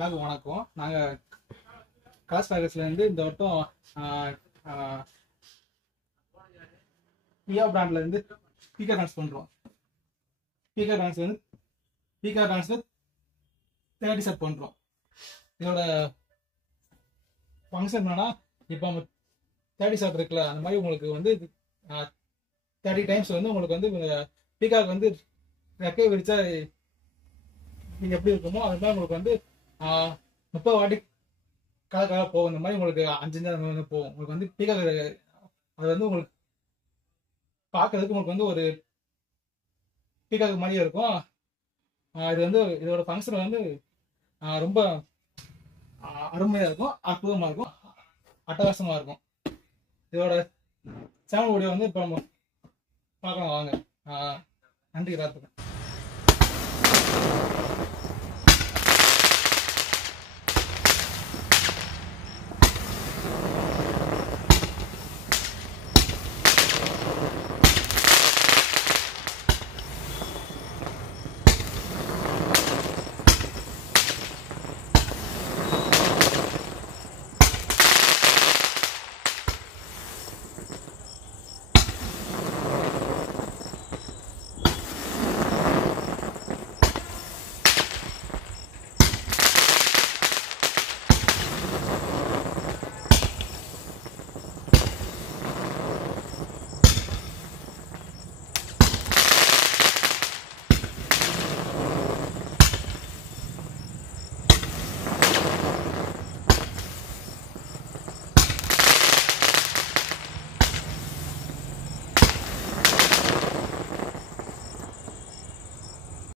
எல்லாருக்கும் வணக்கம். நாங்கள் காஸ் பேக்கர்ஸ்லேருந்து இந்த வட்டம் பியா பிராண்ட்லேருந்து பீக்கா டான்ஸ் பண்ணுறோம். பீக்கா டான்ஸில் 30 செட் பண்ணுறோம். இதோட ஃபங்க்ஷன் என்னன்னா, இப்போ 30 செட் இருக்குல்ல, அந்த மாதிரி உங்களுக்கு வந்து 30 டைம்ஸ் வந்து உங்களுக்கு வந்து பீக்காக்கு வந்து ரெக்கை விரிச்சா நீங்கள் எப்படி இருக்குமோ அது மாதிரி உங்களுக்கு வந்து 30 வாட்டி கலக்காக போகும். இந்த மாதிரி உங்களுக்கு 5 வந்து போகும். உங்களுக்கு வந்து பீக்காக் அது வந்து உங்களுக்கு பார்க்கறதுக்கு உங்களுக்கு வந்து ஒரு பீக்காக் மாதிரியே இருக்கும். இது வந்து இதோட ஃபங்க்ஷன் வந்து ரொம்ப அருமையாக இருக்கும், அற்புதமாக இருக்கும், அட்டகாசமாக இருக்கும். இதோட சேனல் வீடியோ வந்து இப்போ நம்ம பார்க்கலாம் வாங்க. நன்றி எல்லாத்துக்கும்.